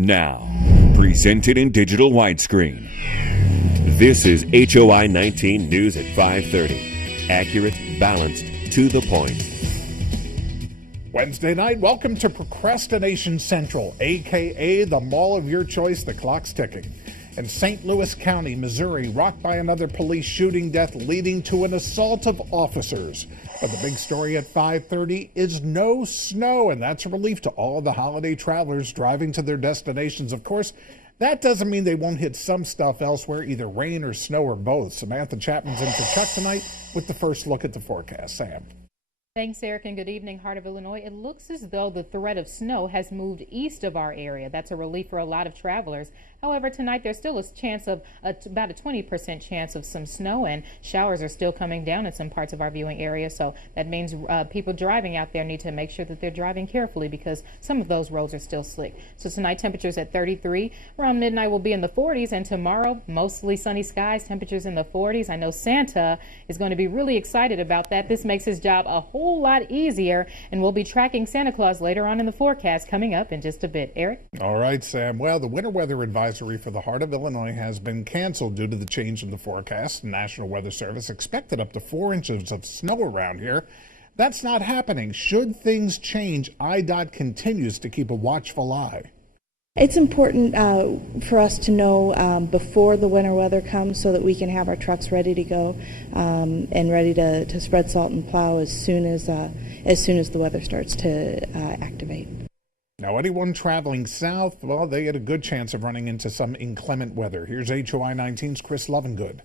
Now, presented in digital widescreen. This is HOI-19 News at 5:30. Accurate, balanced, to the point. Wednesday night, welcome to Procrastination Central, a.k.a. the mall of your choice. The clock's ticking. In St. Louis County, Missouri, rocked by another police shooting death leading to an assault of officers. But the big story at 5:30 is no snow, and that's a relief to all the holiday travelers driving to their destinations. Of course, that doesn't mean they won't hit some stuff elsewhere, either rain or snow or both. Samantha Chapman's in for Chuck tonight with the first look at the forecast. Sam. Thanks, Eric, and good evening, Heart of Illinois. It looks as though the threat of snow has moved east of our area. That's a relief for a lot of travelers. However, tonight there's still a chance of about a 20% chance of some snow, and showers are still coming down in some parts of our viewing area. So that means people driving out there need to make sure that they're driving carefully because some of those roads are still slick. So tonight temperatures at 33. Around midnight we'll be in the 40s, and tomorrow mostly sunny skies, temperatures in the 40s. I know Santa is going to be really excited about that. This makes his job a whole lot easier, and we'll be tracking Santa Claus later on in the forecast coming up in just a bit. Eric? All right, Sam. Well, the winter weather advisory for the Heart of Illinois has been canceled due to the change in the forecast. The National Weather Service expected up to 4 inches of snow around here. That's not happening. Should things change, IDOT continues to keep a watchful eye. It's important for us to know before the winter weather comes so that we can have our trucks ready to go and ready to spread salt and plow as soon as the weather starts to activate. Now, anyone traveling south, well, they get a good chance of running into some inclement weather. Here's HOI-19's Chris Lovingood.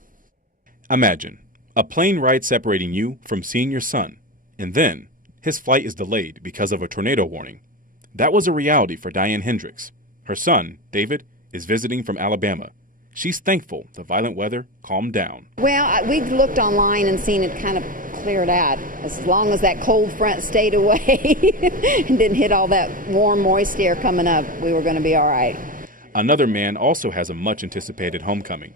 Imagine a plane ride separating you from seeing your son, and then his flight is delayed because of a tornado warning. That was a reality for Diane Hendricks. Her son, David, is visiting from Alabama. She's thankful the violent weather calmed down. Well, we looked online and seen it kind of cleared out. As long as that cold front stayed away and didn't hit all that warm, moist air coming up, we were going to be all right. Another man also has a much-anticipated homecoming.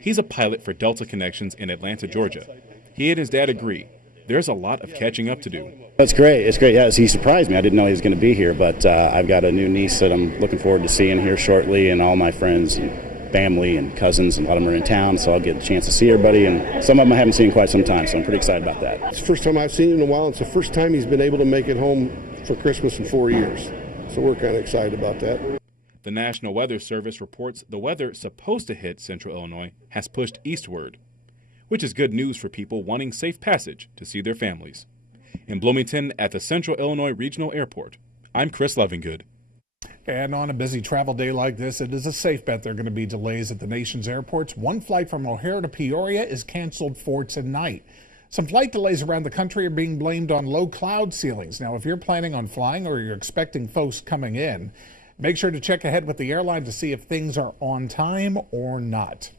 He's a pilot for Delta Connections in Atlanta, Georgia. He and his dad agree. There's a lot of catching up to do. That's great. It's great. Yeah, he surprised me. I didn't know he was going to be here, but I've got a new niece that I'm looking forward to seeing here shortly, and all my friends and family and cousins, and a lot of them are in town, so I'll get a chance to see everybody, and some of them I haven't seen in quite some time, so I'm pretty excited about that. It's the first time I've seen him in a while. It's the first time he's been able to make it home for Christmas in 4 years, so we're kind of excited about that. The National Weather Service reports the weather supposed to hit central Illinois has pushed eastward, which is good news for people wanting safe passage to see their families. In Bloomington at the Central Illinois Regional Airport, I'm Chris Lovingood. And on a busy travel day like this, it is a safe bet there are going to be delays at the nation's airports. One flight from O'Hare to Peoria is canceled for tonight. Some flight delays around the country are being blamed on low cloud ceilings. Now, if you're planning on flying or you're expecting folks coming in, make sure to check ahead with the airline to see if things are on time or not.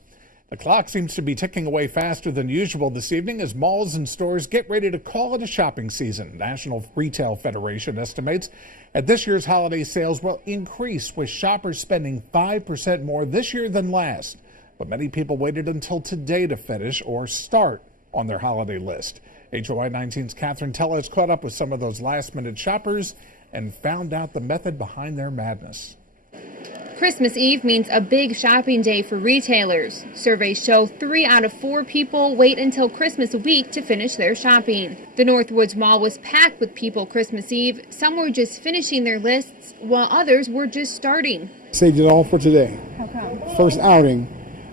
The clock seems to be ticking away faster than usual this evening as malls and stores get ready to call it a shopping season. National Retail Federation estimates that this year's holiday sales will increase, with shoppers spending 5% more this year than last. But many people waited until today to finish or start on their holiday list. HOI-19's Catherine Tellers caught up with some of those last-minute shoppers and found out the method behind their madness. Christmas Eve means a big shopping day for retailers. Surveys show 3 out of 4 people wait until Christmas week to finish their shopping. The Northwoods Mall was packed with people Christmas Eve. Some were just finishing their lists, while others were just starting. Saved it all for today. How come? First outing.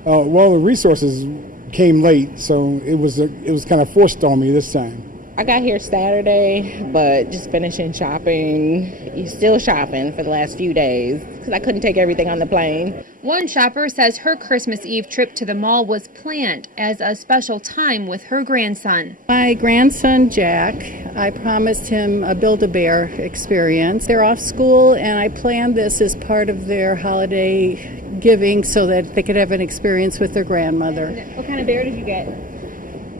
Well, the resources came late, so it was kind of forced on me this time. I got here Saturday, but just finishing shopping. You're still shopping for the last few days because I couldn't take everything on the plane. One shopper says her Christmas Eve trip to the mall was planned as a special time with her grandson. My grandson, Jack, I promised him a Build-A-Bear experience. They're off school, and I planned this as part of their holiday giving so that they could have an experience with their grandmother. What kind of bear did you get?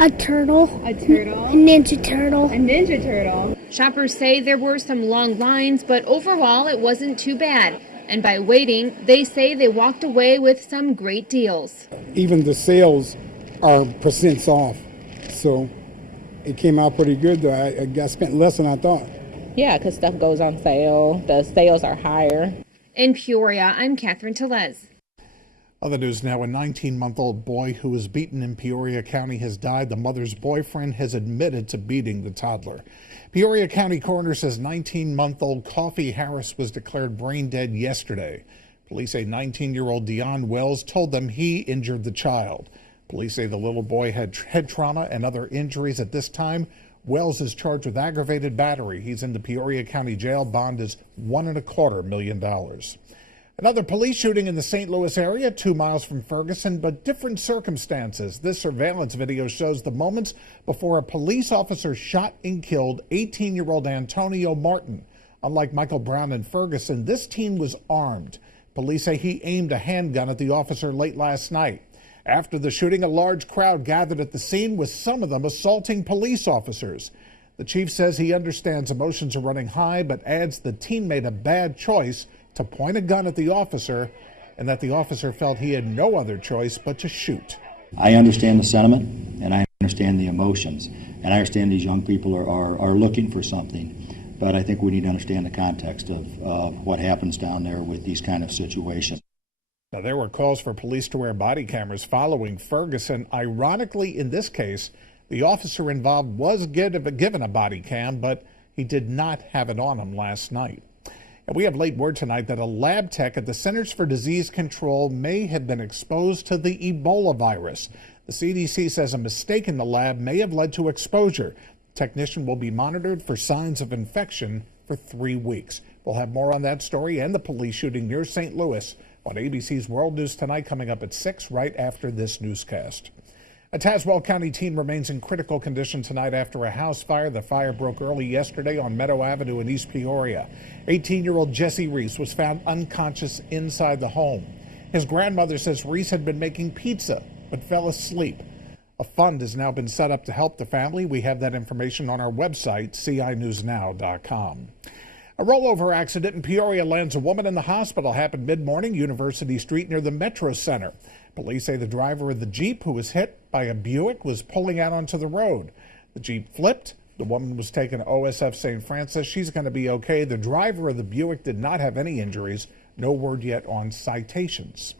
A turtle. A turtle? A Ninja Turtle. A Ninja Turtle. Shoppers say there were some long lines, but overall it wasn't too bad. And by waiting, they say they walked away with some great deals. Even the sales are percents off, so it came out pretty good, though. I spent less than I thought. Yeah, because stuff goes on sale. The sales are higher. In Peoria, I'm Catherine Tellez. Other news now, a 19-month-old boy who was beaten in Peoria County has died. The mother's boyfriend has admitted to beating the toddler. Peoria County coroner says 19-month-old Coffee Harris was declared brain dead yesterday. Police say 19-year-old Dion Wells told them he injured the child. Police say the little boy had head trauma and other injuries. At this time, Wells is charged with aggravated battery. He's in the Peoria County Jail. Bond is $1.25 million. Another police shooting in the St. Louis area, 2 miles from Ferguson, but different circumstances. This surveillance video shows the moments before a police officer shot and killed 18-year-old Antonio Martin. Unlike Michael Brown in Ferguson, this teen was armed. Police say he aimed a handgun at the officer late last night. After the shooting, a large crowd gathered at the scene, with some of them assaulting police officers. The chief says he understands emotions are running high, but adds the teen made a bad choice to point a gun at the officer, and that the officer felt he had no other choice but to shoot. I understand the sentiment, and I understand the emotions, and I understand these young people are looking for something, but I think we need to understand the context of what happens down there with these kind of situations. Now, there were calls for police to wear body cameras following Ferguson. Ironically, in this case, the officer involved was given a body cam, but he did not have it on him last night. And we have late word tonight that a lab tech at the Centers for Disease Control may have been exposed to the Ebola virus. The CDC says a mistake in the lab may have led to exposure. The technician will be monitored for signs of infection for 3 weeks. We'll have more on that story and the police shooting near St. Louis on ABC's World News Tonight, coming up at 6 right after this newscast. A Tazewell County teen remains in critical condition tonight after a house fire. The fire broke early yesterday on Meadow Avenue in East Peoria. 18-year-old Jesse Reese was found unconscious inside the home. His grandmother says Reese had been making pizza but fell asleep. A fund has now been set up to help the family. We have that information on our website, cinewsnow.com. A rollover accident in Peoria lands a woman in the hospital. Happened mid-morning, University Street near the Metro Center. Police say the driver of the Jeep, who was hit by a Buick, was pulling out onto the road. The Jeep flipped. The woman was taken to OSF St. Francis. She's going to be okay. The driver of the Buick did not have any injuries. No word yet on citations.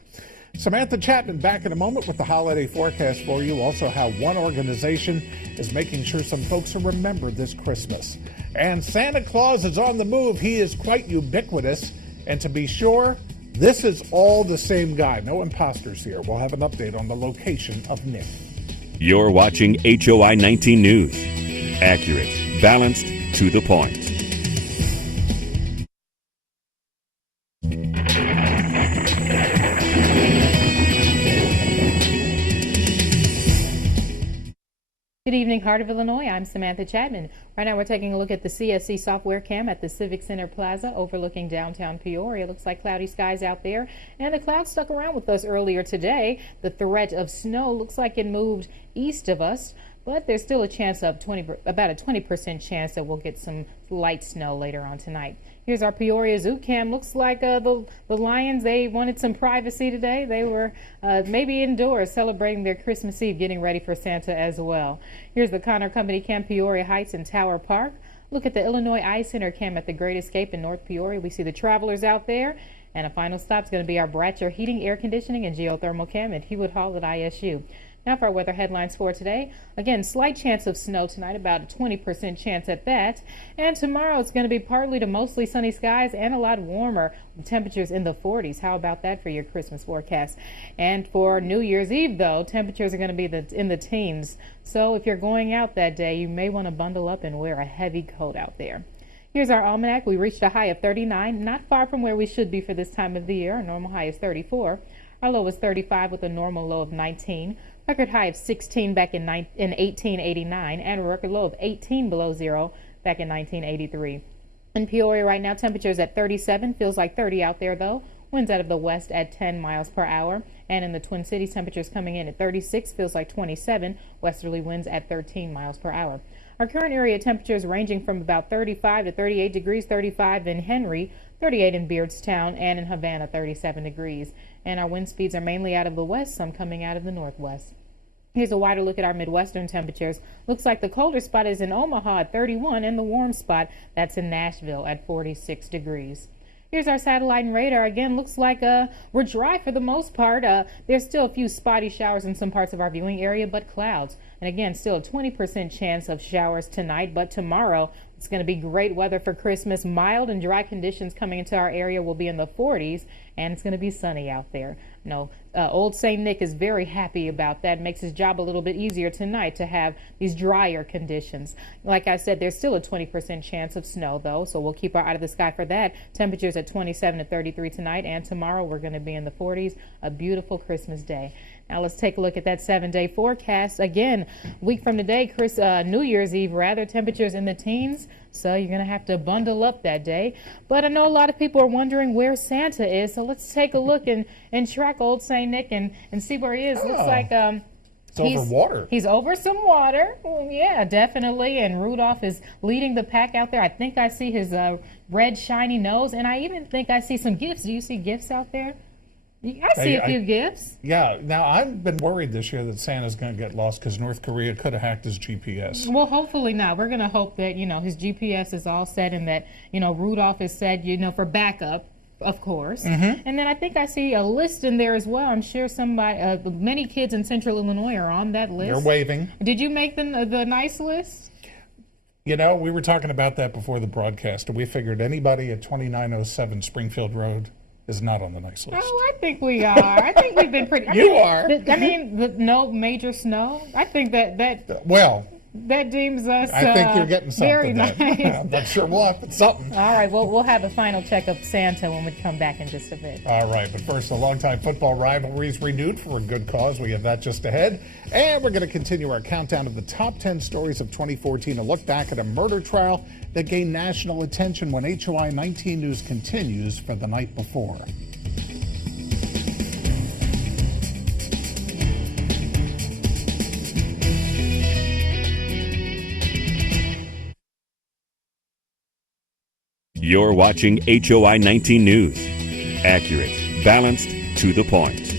Samantha Chapman back in a moment with the holiday forecast for you. Also, how one organization is making sure some folks are remembered this Christmas. And Santa Claus is on the move. He is quite ubiquitous. And to be sure, this is all the same guy. No imposters here. We'll have an update on the location of Nick. You're watching HOI-19 News. Accurate, balanced, to the point. Good evening, Heart of Illinois. I'm Samantha Chapman. Right now we're taking a look at the CSC software cam at the Civic Center Plaza overlooking downtown Peoria. Looks like cloudy skies out there, and the clouds stuck around with us earlier today. The threat of snow looks like it moved east of us, but there's still a chance of about a 20% chance that we'll get some light snow later on tonight. Here's our Peoria Zoo cam. Looks like the Lions, they wanted some privacy today. They were maybe indoors celebrating their Christmas Eve, getting ready for Santa as well. Here's the Connor Company cam, Peoria Heights and Tower Park. Look at the Illinois Eye Center cam at the Great Escape in North Peoria. We see the travelers out there. And a final stop is going to be our Bratcher Heating, Air Conditioning, and Geothermal cam at Hewitt Hall at ISU. Now for our weather headlines for today. Again, slight chance of snow tonight, about a 20% chance at that. And tomorrow it's going to be partly to mostly sunny skies and a lot warmer, with temperatures in the 40s. How about that for your Christmas forecast? And for New Year's Eve, though, temperatures are going to be in the teens. So if you're going out that day, you may want to bundle up and wear a heavy coat out there. Here's our almanac. We reached a high of 39, not far from where we should be for this time of the year. Our normal high is 34. Our low was 35 with a normal low of 19. Record high of 16 back in 1889, and a record low of 18 below zero back in 1983. In Peoria right now, temperatures at 37, feels like 30 out there though. Winds out of the west at 10 miles per hour. And in the Twin Cities, temperatures coming in at 36, feels like 27, westerly winds at 13 miles per hour. Our current area temperatures ranging from about 35 to 38 degrees, 35 in Henry, 38 in Beardstown, and in Havana, 37 degrees. And our wind speeds are mainly out of the west, some coming out of the northwest. Here's a wider look at our Midwestern temperatures. Looks like the colder spot is in Omaha at 31, and the warm spot, that's in Nashville at 46 degrees. Here's our satellite and radar. Again, looks like we're dry for the most part. There's still a few spotty showers in some parts of our viewing area, but clouds. And again, still a 20% chance of showers tonight, but tomorrow it's going to be great weather for Christmas. Mild and dry conditions coming into our area will be in the 40s, and it's going to be sunny out there. Old St. Nick is very happy about that. It makes his job a little bit easier tonight to have these drier conditions. Like I said, there's still a 20% chance of snow, though, so we'll keep our eye to the sky for that. Temperatures at 27 to 33 tonight, and tomorrow we're going to be in the 40s. A beautiful Christmas day. Now let's take a look at that 7-day forecast. Again, week from today, New Year's Eve, temperatures in the teens. So you're going to have to bundle up that day. But I know a lot of people are wondering where Santa is. So let's take a look and track Old St. Nick and see where he is. Oh. Looks like he's over water. He's over some water. Well, yeah, definitely. And Rudolph is leading the pack out there. I think I see his red shiny nose. And I even think I see some gifts. Do you see gifts out there? I see a few gifts. Yeah. Now, I've been worried this year that Santa's going to get lost because North Korea could have hacked his GPS. Well, hopefully not. We're going to hope that, his GPS is all set and that, Rudolph is set, for backup, of course. Mm-hmm. And then I think I see a list in there as well. I'm sure many kids in Central Illinois are on that list. They're waving. Did you make the nice list? We were talking about that before the broadcast, and we figured anybody at 2907 Springfield Road is not on the nice list. Oh, I think we are. I think we've been pretty. You are. No major snow. I think that deems us. I think you're getting something. Very nice. I'm not sure we'll have something. All right. Well, we'll have a final check of Santa when we come back in just a bit. All right. But first, the longtime football rivalries renewed for a good cause. We have that just ahead. And we're going to continue our countdown of the top 10 stories of 2014. A look back at a murder trial that gained national attention when HOI-19 news continues for the night before. You're watching HOI-19 News. Accurate, balanced, to the point.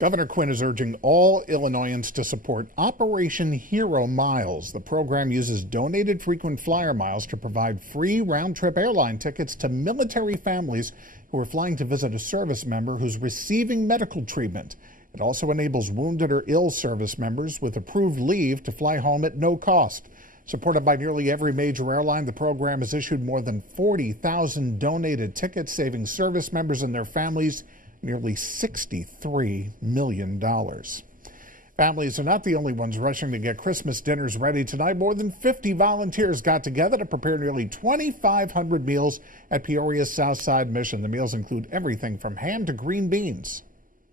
Governor Quinn is urging all Illinoisans to support Operation Hero Miles. The program uses donated frequent flyer miles to provide free round-trip airline tickets to military families who are flying to visit a service member who's receiving medical treatment. It also enables wounded or ill service members with approved leave to fly home at no cost. Supported by nearly every major airline, the program has issued more than 40,000 donated tickets, saving service members and their families nearly $63 million. Families are not the only ones rushing to get Christmas dinners ready tonight. More than 50 volunteers got together to prepare nearly 2,500 meals at Peoria's Southside Mission. The meals include everything from ham to green beans.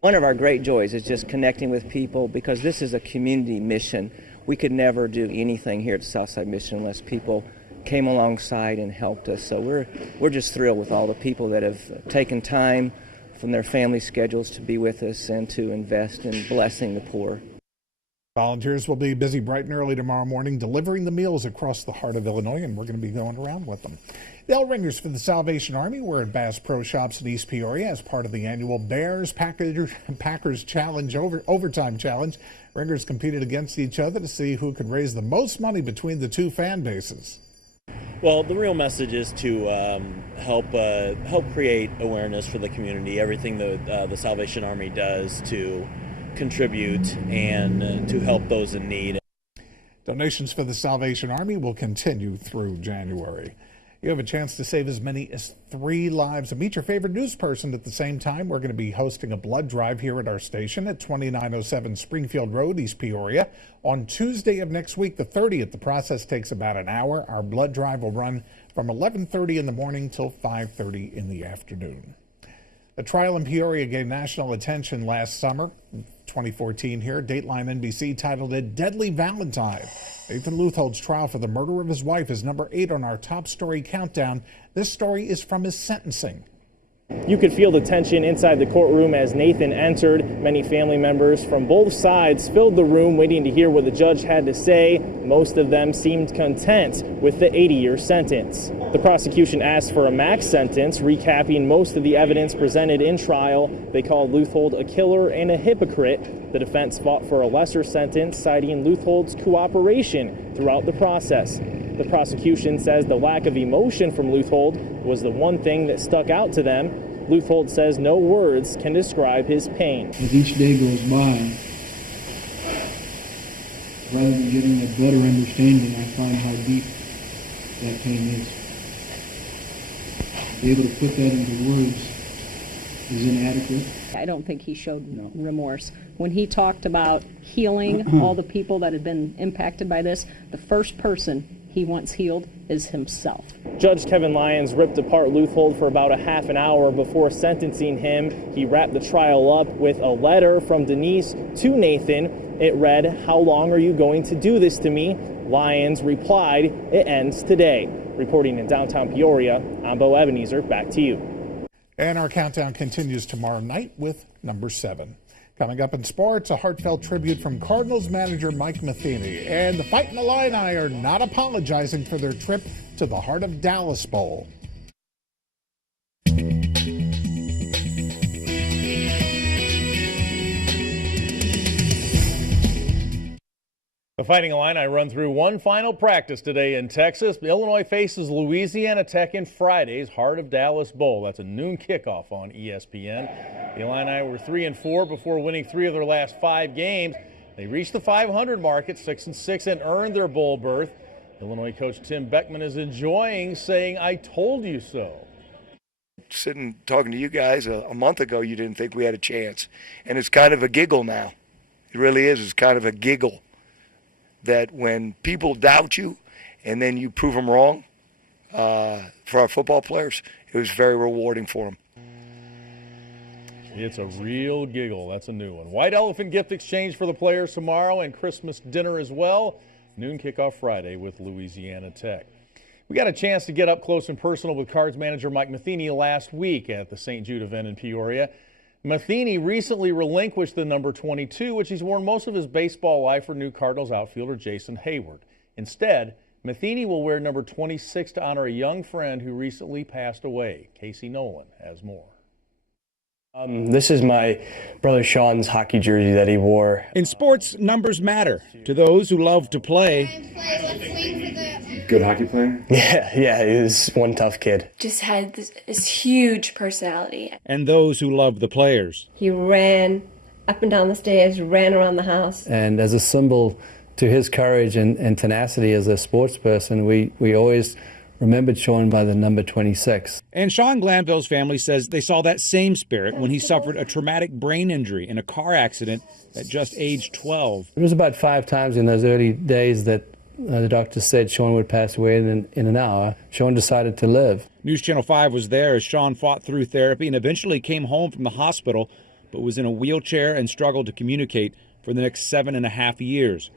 One of our great joys is just connecting with people because this is a community mission. We could never do anything here at Southside Mission unless people came alongside and helped us. So we're just thrilled with all the people that have taken time from their family schedules to be with us and to invest in blessing the poor. Volunteers will be busy bright and early tomorrow morning delivering the meals across the heart of Illinois, and we're going to be going around with them. The Bell ringers for the Salvation Army were at Bass Pro Shops in East Peoria as part of the annual Bears Packers Challenge Overtime Challenge. Ringers competed against each other to see who could raise the most money between the two fan bases. Well, the real message is to help create awareness for the community. Everything the Salvation Army does to contribute and to help those in need. Donations for the Salvation Army will continue through January. You have a chance to save as many as 3 lives and meet your favorite news person at the same time. We're going to be hosting a blood drive here at our station at 2907 Springfield Road, East Peoria, on Tuesday of next week, the 30th. The process takes about an hour. Our blood drive will run from 11:30 in the morning till 5:30 in the afternoon. The trial in Peoria gained national attention last summer, 2014 here. Dateline NBC titled it Deadly Valentine. Nathan Leuthold's trial for the murder of his wife is number 8 on our top story countdown. This story is from his sentencing. You could feel the tension inside the courtroom as Nathan entered. Many family members from both sides filled the room waiting to hear what the judge had to say. Most of them seemed content with the 80-year sentence. The prosecution asked for a max sentence, recapping most of the evidence presented in trial. They called Leuthold a killer and a hypocrite. The defense fought for a lesser sentence, citing Leuthold's cooperation throughout the process. The prosecution says the lack of emotion from Leuthold was the one thing that stuck out to them. Leuthold says no words can describe his pain. As each day goes by, rather than getting a better understanding, I find how deep that pain is. To be able to put that into words is inadequate. I don't think he showed remorse. When he talked about healing all the people that had been impacted by this, the first person he wants healed is himself. Judge Kevin Lyons ripped apart Leuthold for about a half an hour before sentencing him. He wrapped the trial up with a letter from Denise to Nathan. It read, "How long are you going to do this to me?" Lyons replied, "It ends today." Reporting in downtown Peoria, I'm Bo Ebenezer. Back to you. And our countdown continues tomorrow night with number 7. Coming up in sports, a heartfelt tribute from Cardinals manager Mike Matheny. And the Fighting Illini are not apologizing for their trip to the Heart of Dallas Bowl. The Fighting Illini run through one final practice today in Texas. Illinois faces Louisiana Tech in Friday's Heart of Dallas Bowl. That's a noon kickoff on ESPN. The Illini were 3-4 before winning 3 of their last 5 games. They reached the 500 mark at 6-6 and earned their bowl berth. Illinois coach Tim Beckman is enjoying saying, "I told you so." Sitting talking to you guys a month ago, you didn't think we had a chance. And it's kind of a giggle now. It really is. It's kind of a giggle that when people doubt you and then you prove them wrong, for our football players, it was very rewarding for them. It's a real giggle. That's a new one. White Elephant gift exchange for the players tomorrow and Christmas dinner as well. Noon kickoff Friday with Louisiana Tech. We got a chance to get up close and personal with Cards manager Mike Matheny last week at the St. Jude event in Peoria. Matheny recently relinquished the number 22, which he's worn most of his baseball life for new Cardinals outfielder Jason Hayward. Instead, Matheny will wear number 26 to honor a young friend who recently passed away. Casey Nolan has more. This is my brother Sean's hockey jersey that he wore. In sports, numbers matter to those who love to play. Good hockey player? Yeah, he was one tough kid. Just had this huge personality. And those who love the players. He ran up and down the stairs, ran around the house. And as a symbol to his courage and tenacity as a sports person, we always remembered Sean by the number 26. And Sean Glanville's family says they saw that same spirit when he suffered a traumatic brain injury in a car accident at just age 12. It was about 5 times in those early days that the doctor said Sean would pass away in an hour. Sean decided to live. News Channel 5 was there as Sean fought through therapy and eventually came home from the hospital, but was in a wheelchair and struggled to communicate for the next 7.5 years.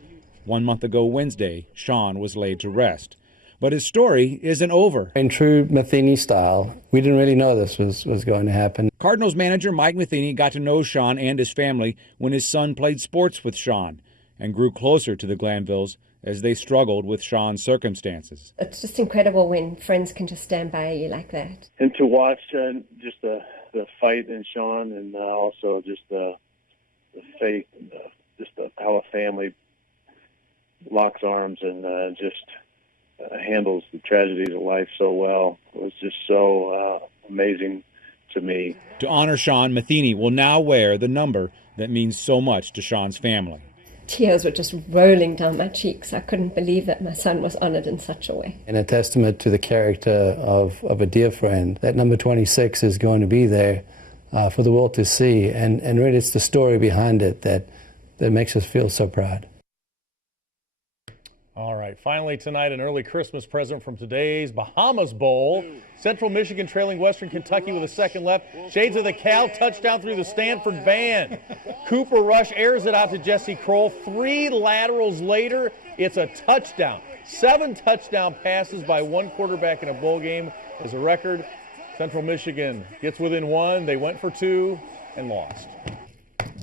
1 month ago Wednesday, Sean was laid to rest. But his story isn't over. In true Matheny style, we didn't really know this was going to happen. Cardinals manager Mike Matheny got to know Sean and his family when his son played sports with Sean and grew closer to the Glanvilles as they struggled with Sean's circumstances. It's just incredible when friends can just stand by you like that. And to watch just the fight in Sean, and also just the faith, how a family locks arms and just handles the tragedies of life so well. It was just so amazing to me. To honor Sean, Matheny will now wear the number that means so much to Sean's family. Tears were just rolling down my cheeks. I couldn't believe that my son was honored in such a way. And a testament to the character of a dear friend. That number 26 is going to be there for the world to see. And really it's the story behind it that makes us feel so proud. All right, finally tonight, an early Christmas present from today's Bahamas Bowl. Central Michigan trailing Western Kentucky with a second left. Shades of the Cal, touchdown through the Stanford van. Cooper Rush airs it out to Jesse Kroll. 3 laterals later, it's a touchdown. 7 touchdown passes by one quarterback in a bowl game is a record. Central Michigan gets within 1. They went for 2 and lost.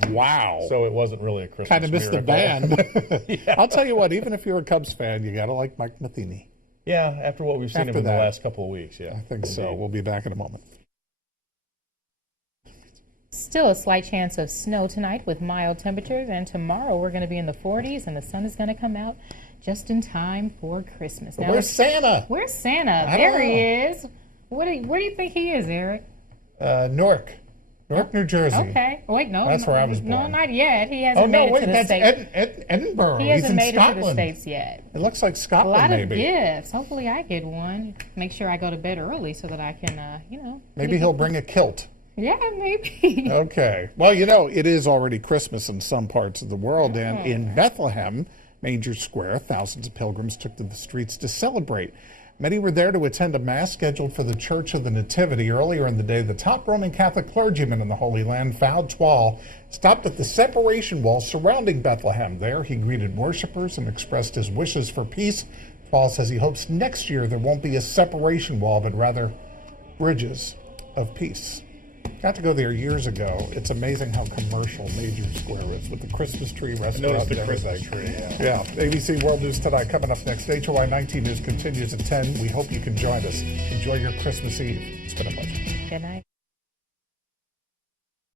Wow. So it wasn't really a Christmas kind of missed miracle. the band. Yeah. I'll tell you what, even if you're a Cubs fan, you got to like Mike Matheny. Yeah, after what we've seen him in the last couple of weeks, yeah. I think so. We'll be back in a moment. Still a slight chance of snow tonight with mild temperatures, and tomorrow we're going to be in the 40s and the sun is going to come out just in time for Christmas. Now, where's Santa? Where's Santa? I don't There he know. is. Where do you think he is, Eric? Newark, New Jersey. Okay. Wait, no. That's where I was No, born. not yet. He hasn't made it to the that's States. Edinburgh. He He's hasn't in made it to the Scotland. States yet. It looks like A Scotland, lot of maybe. gifts. Hopefully I get one. Make sure I go to bed early so that I can, Maybe he'll bring a kilt. Yeah, maybe. Okay. Well, it is already Christmas in some parts of the world, and in Bethlehem, Manger Square, thousands of pilgrims took to the streets to celebrate. Many were there to attend a mass scheduled for the Church of the Nativity. Earlier in the day, the top Roman Catholic clergyman in the Holy Land, Father Twal, stopped at the separation wall surrounding Bethlehem. There, he greeted worshipers and expressed his wishes for peace. Twal says he hopes next year there won't be a separation wall, but rather bridges of peace. Got to go there years ago. It's amazing how commercial Manger Square is with the Christmas tree restaurant. Noticed the and Christmas everything. tree, Yeah. ABC World News Tonight coming up next. HOI-19 News continues at 10. We hope you can join us. Enjoy your Christmas Eve. It's been a pleasure. Good night.